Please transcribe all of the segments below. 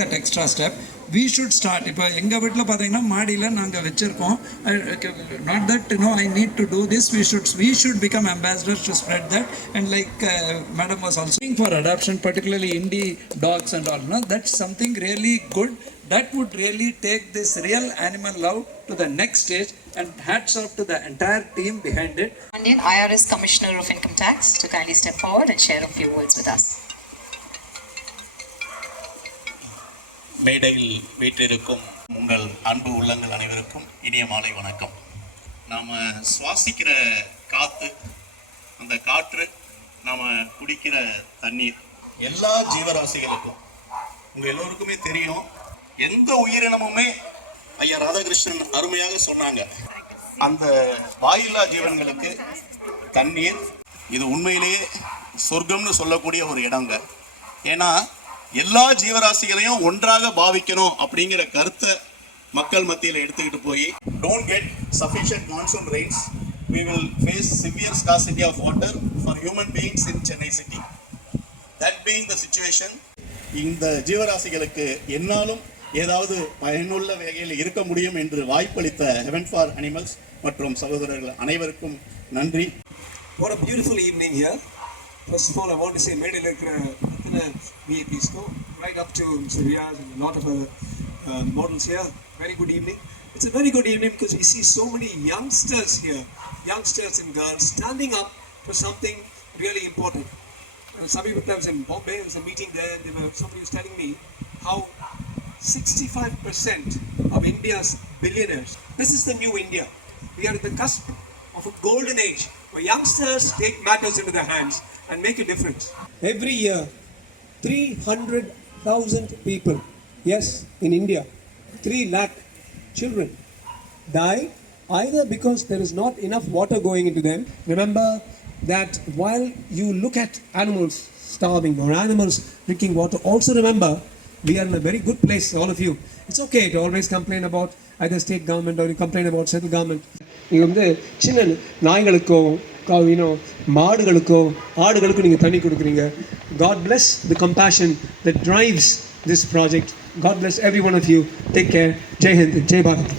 that extra step. We should start. இப்போ எங்கள் வீட்டில் பார்த்தீங்கன்னா மாடியில் நாங்கள் வச்சுருக்கோம். Not that I need to do this. We should become ambassadors to spread that. And like Madam was also saying, for adoption, particularly indie dogs and all, that's something really good. That would really take this real animal love to the next stage. And hats off to the entire team behind it. Indian IRS Commissioner of Income Tax to kindly step forward and share a few words with us. மேடையில் வீற்றிருக்கும் உங்கள் அன்பு உள்ளங்கள் அனைவருக்கும் இனிய மாலை வணக்கம். நாம் சுவாசிக்கிற காற்று, அந்த காற்று, நாம் குடிக்கிற தண்ணீர், எல்லா ஜீவராசிகளுக்கும் உங்கள் எல்லோருக்குமே தெரியும். எந்த உயிரினமுமே ஐயா ராதாகிருஷ்ணன் அருமையாக சொன்னாங்க, அந்த வாயில்லா ஜீவன்களுக்கு தண்ணீர் இது உண்மையிலேயே சொர்க்கம்னு சொல்லக்கூடிய ஒரு இடங்க. ஏன்னா எல்லா ஜீவராசிகளையும் ஒன்றாக பாவிக்கணும் அப்படிங்கிற கருத்தை மக்கள் மத்தியில் எடுத்துக்கிட்டு போய் don't get sufficient monsoon rains, we will face severe scarcity of water for human beings in Chennai city. That being the situation, இந்த ஜீவராசிகளுக்கு என்னாலும் ஏதாவது பயனுள்ள வகையில் இருக்க முடியும் என்று வாய்ப்பளித்த Heaven for Animals மற்றும் சகோதரர்கள் அனைவருக்கும் நன்றி. What a beautiful evening here. First of all, I want to say மேடையில் இருக்கிற அத்தனை VIPs-க்கும் right up to Mr. Riaz and a lot of models here. Very good evening. It's a very good evening because we see so many youngsters here, youngsters and girls standing up for something really important. Sabi Gupta was in Bombay, there was a meeting there, and somebody was telling me how 65% of India's billionaires, this is the new India. We are at the cusp of a golden age where youngsters take matters into their hands and make a difference. Every year, 300,000 people, yes, in India, 3 lakh children die either because there is not enough water going into them. Remember that while you look at animals starving or animals drinking water, also remember we are in a very good place, all of you. It's okay to always complain about either state government or you complain about central government. நீங்கள் வந்து சின்ன நாய்களுக்கோ மாடுகளுக்கோ ஆடுகளுக்கோ நீங்கள் தண்ணி கொடுக்குறீங்க. God bless the compassion that drives this project. God bless every one of you. Take care. Jai Hind. Jai Bharat.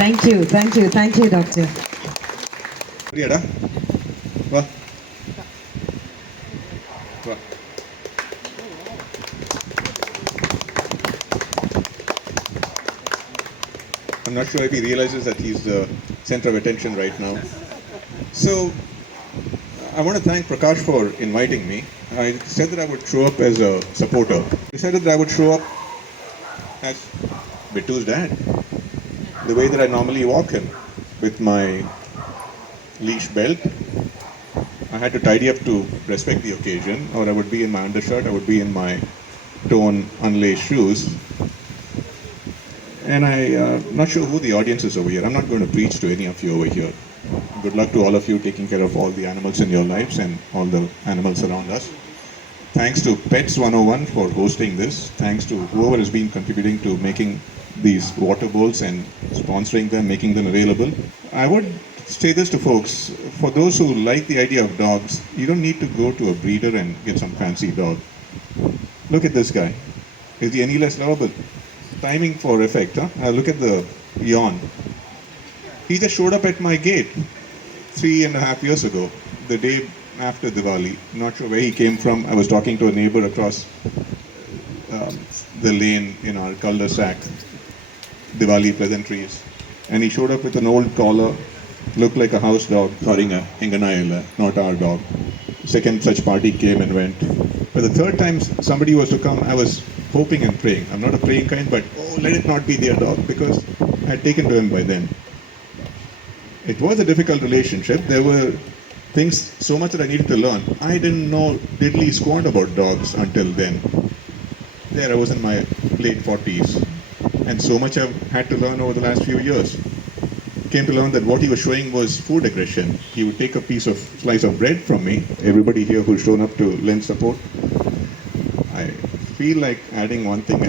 Thank you, doctor. Riyada, va. I'm not sure if he realizes that he's the center of attention right now. So, I want to thank Prakash for inviting me. I said that I would show up as a supporter. I decided that I would show up as Bittu's dad, the way that I normally walk in, with my leash belt. I had to tidy up to respect the occasion, or I would be in my undershirt, I would be in my torn, unlaced shoes. And I'm not sure who the audience is over here. I'm not going to preach to any of you over here. Good luck to all of you taking care of all the animals in your lives and all the animals around us. Thanks to Pets 101 for hosting this. Thanks to whoever has been contributing to making these water bowls and sponsoring them, making them available. I would say this to folks, for those who like the idea of dogs, you don't need to go to a breeder and get some fancy dog. Look at this guy. Is he any less lovable? Timing for effect, huh? Look at the yawn. He just showed up at my gate 3.5 years ago, the day after Diwali. Not sure where he came from. I was talking to a neighbor across the lane in our cul-de-sac, Diwali pleasantries. And he showed up with an old collar, looked like a house dog. Sorry, not our dog. Second such party came and went. But the third time somebody was to come, I was hoping and praying. I'm not a praying kind, but let it not be their dog, because I had taken to him by then. It was a difficult relationship. There were things, so much that I needed to learn. I didn't know diddly squat about dogs until then. There I was in my late 40s. And so much I've had to learn over the last few years. Came to learn that what he was showing was food aggression. He would take a slice of bread from me. Everybody here who's shown up to lend support. I feel like adding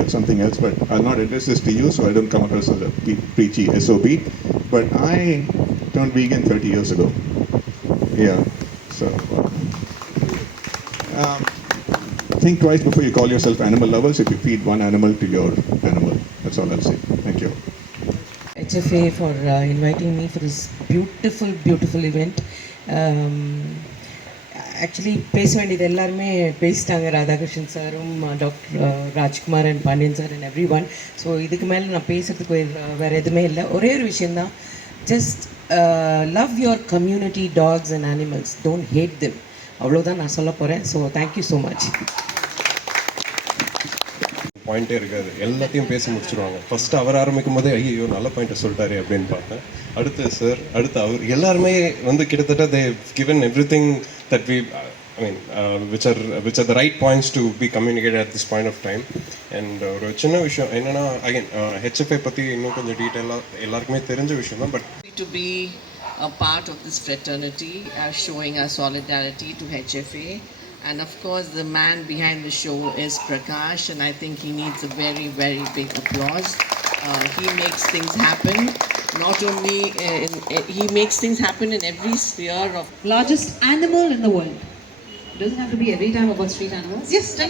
something else, but I'll not address this to you so I don't come across as a preachy SOB. But I turned vegan 30 years ago. Yeah, so think twice before you call yourself animal lovers if you feed one animal to your animal. That's all I'll say. Thank you. HFA for inviting me for this beautiful, beautiful event. Actually பேச வேண்டியது எல்லாருமே பேசிட்டாங்க, ராதாகிருஷ்ணன் சாரும் doctor Rajkumar and Pandian sir and everyone. So இதுக்கு மேலே நான் பேசுகிறதுக்கு வேறு எதுவுமே இல்லை. ஒரே ஒரு விஷயந்தான், just love your community, dogs and animals, don't hate them. அவ்வளோதான் நான் சொல்ல போகிறேன். So thank you so much. பாயிண்டே இருக்காது, எல்லாத்தையும் பேசி முடிச்சிருவாங்க. ஃபர்ஸ்ட் அவர் ஆரம்பிக்கும் போதே ஐயோ நல்ல பாயிண்ட்டை சொல்லிட்டாரு அப்படின்னு பார்த்தேன். அடுத்து சார், அடுத்து அவர், எல்லாருமே வந்து கிட்டத்தட்ட they given everything that we I mean which are the right points to be communicated at this point of time. And ஒரு சின்ன விஷயம் என்னன்னா, அகைன் HFA பற்றி இன்னும் கொஞ்சம் டீட்டெயிலாக எல்லாருக்குமே தெரிஞ்ச விஷயம் தான். But to be a part of this fraternity, showing our solidarity to HFA. And of course, the man behind the show is Prakash, and I think he needs a very, very big applause. He makes things happen. Not only he makes things happen in every sphere of. Largest animal in the world. Doesn't have to be every time about street animals. Yes, tell me.